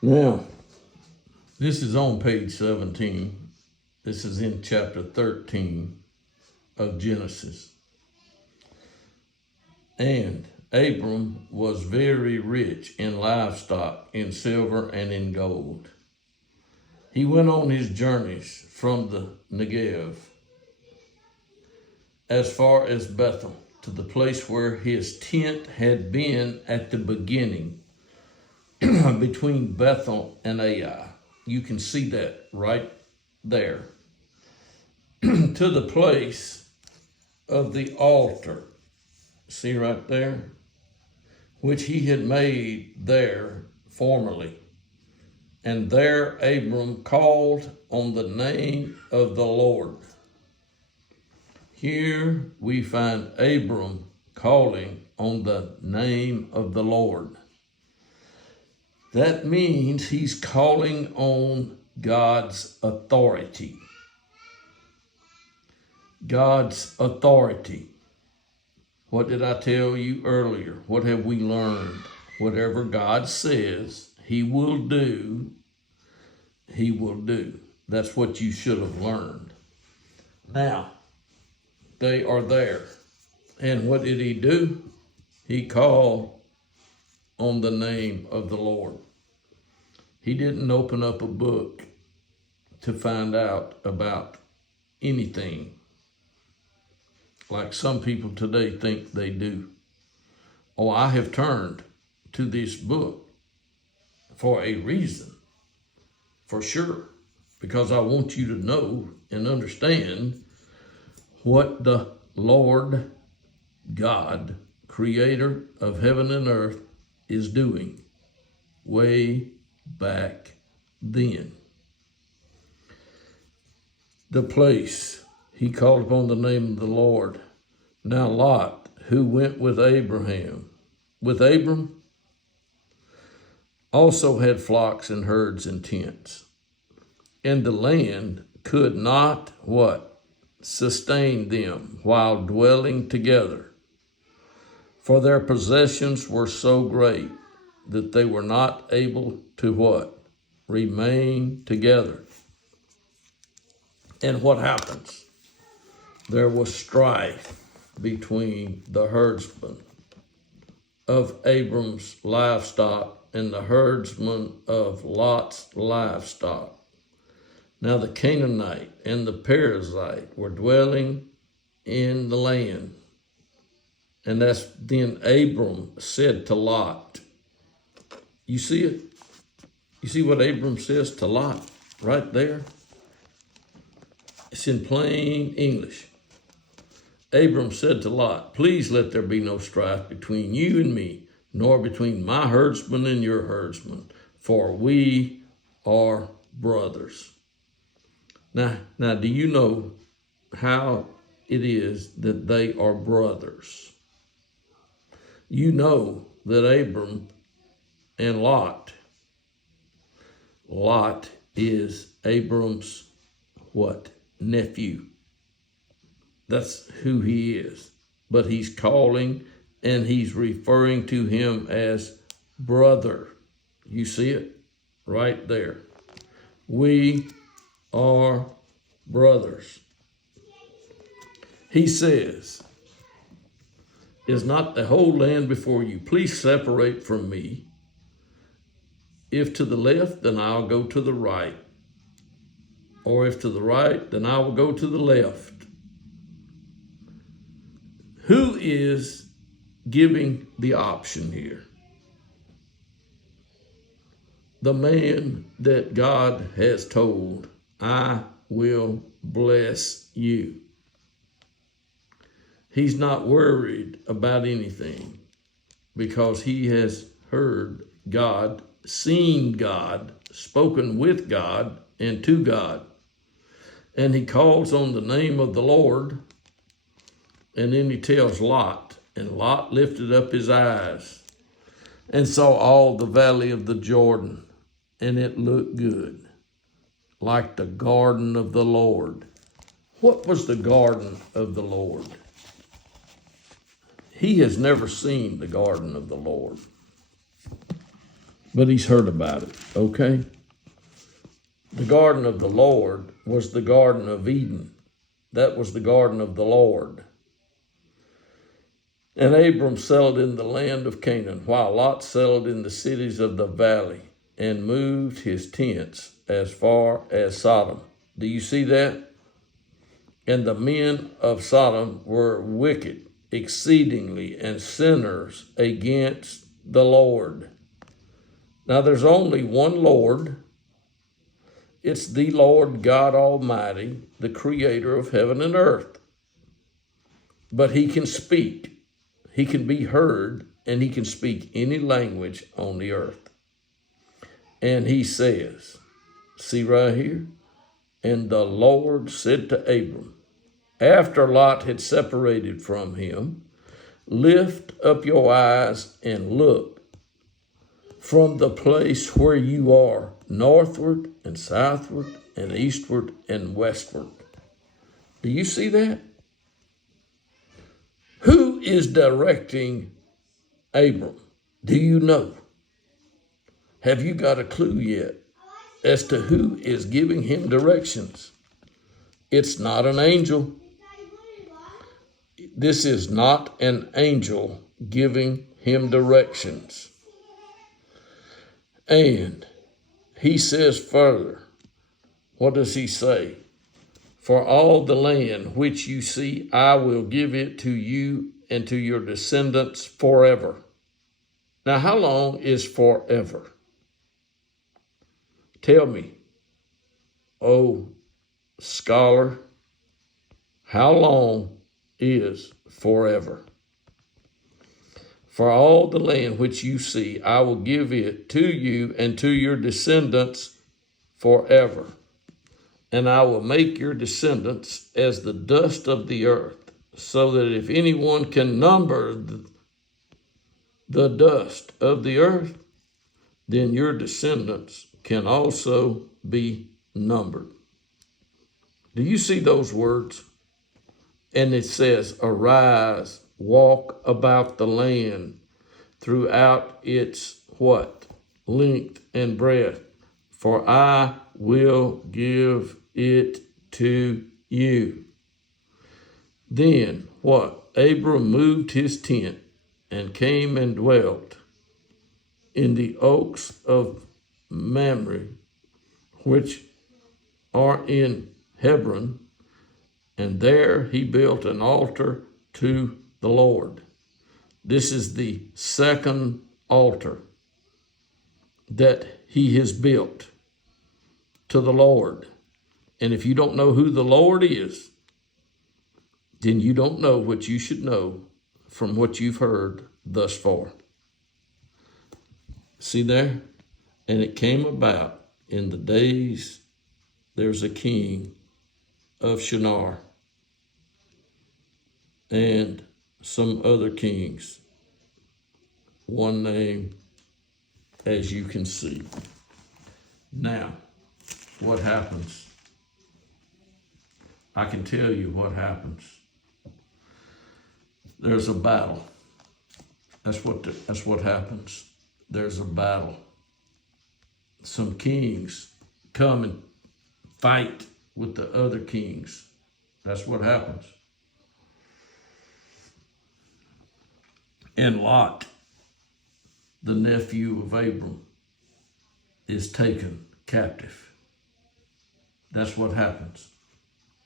Now, this is on page 17. This is in chapter 13 of Genesis. And Abram was very rich in livestock, in silver, and in gold. He went on his journeys from the Negev as far as Bethel, to the place where his tent had been at the beginning, between Bethel and Ai. You can see that right there. To the place of the altar. See right there? Which he had made there formerly. And there Abram called on the name of the Lord. Here we find Abram calling on the name of the Lord. That means he's calling on God's authority. God's authority. What did I tell you earlier? What have we learned? Whatever God says he will do, he will do. That's what you should have learned. Now, they are there. And what did he do? He called on the name of the Lord. He didn't open up a book to find out about anything like some people today think they do. Oh, I have turned to this book for a reason, for sure, because I want you to know and understand what the Lord God, creator of heaven and earth, is doing way back then. The place he called upon the name of the Lord. Now Lot, who went with Abram, also had flocks and herds and tents. And the land could not, what? Sustain them while dwelling together. For their possessions were so great that they were not able to what? Remain together. And what happens? There was strife between the herdsmen of Abram's livestock and the herdsmen of Lot's livestock. Now the Canaanite and the Perizzite were dwelling in the land. And that's then Abram said to Lot. You see it? You see what Abram says to Lot right there? It's in plain English. Abram said to Lot, please let there be no strife between you and me, nor between my herdsmen and your herdsmen, for we are brothers. Now, do you know how it is that they are brothers? You know that Abram and Lot is Abram's what? Nephew. That's who he is. But he's calling and he's referring to him as brother. You see it right there. We are brothers. He says, is not the whole land before you? Please separate from me. If to the left, then I'll go to the right. Or if to the right, then I will go to the left. Who is giving the option here? The man that God has told, I will bless you. He's not worried about anything because he has heard God, seen God, spoken with God and to God. And he calls on the name of the Lord. And then he tells Lot, and Lot lifted up his eyes and saw all the valley of the Jordan, and it looked good, like the garden of the Lord. What was the garden of the Lord? He has never seen the garden of the Lord. but he's heard about it, okay? The garden of the Lord was the Garden of Eden. That was the garden of the Lord. And Abram settled in the land of Canaan, while Lot settled in the cities of the valley, and moved his tents as far as Sodom. Do you see that? And the men of Sodom were wicked exceedingly, and sinners against the Lord. Now there's only one Lord. It's the Lord God Almighty, the creator of heaven and earth. But he can speak, he can be heard, and he can speak any language on the earth. And he says, see right here, and the Lord said to Abram, after Lot had separated from him, lift up your eyes and look from the place where you are, northward and southward and eastward and westward. Do you see that? Who is directing Abram? Do you know? Have you got a clue yet as to who is giving him directions? It's not an angel. This is not an angel giving him directions. And he says further, what does he say? For all the land which you see, I will give it to you and to your descendants forever. Now, how long is forever? Tell me, oh scholar, how long is forever? For all the land which you see, I will give it to you and to your descendants forever. And I will make your descendants as the dust of the earth, so that if anyone can number the dust of the earth, then your descendants can also be numbered. Do you see those words? And it says, arise, walk about the land throughout its what? Length and breadth. For I will give it to you. Then what? Abram moved his tent and came and dwelt in the oaks of Mamre, which are in Hebron, and there he built an altar to the Lord. This is the second altar that he has built to the Lord. And if you don't know who the Lord is, then you don't know what you should know from what you've heard thus far. See there? And it came about in the days, there's a king of Shinar and some other kings, one name as you can see. Now, what happens? I can tell you what happens. There's a battle. That's what happens. There's a battle. Some kings come and fight with the other kings. That's what happens. And Lot, the nephew of Abram, is taken captive. That's what happens.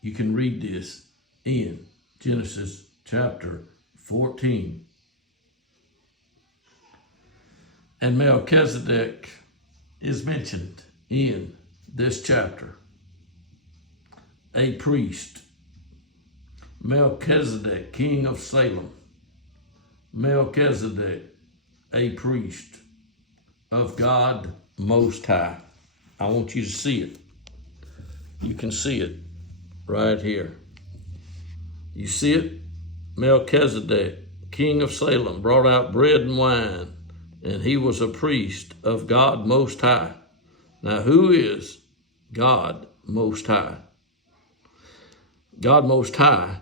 You can read this in Genesis chapter 14. And Melchizedek is mentioned in this chapter. A priest. Melchizedek, king of Salem. Melchizedek, a priest of God Most High. I want you to see it. You can see it right here. You see it? Melchizedek, king of Salem, brought out bread and wine, and he was a priest of God Most High. Now, who is God Most High? God Most High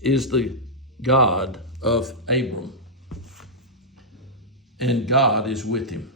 is the God of Abram, and God is with him.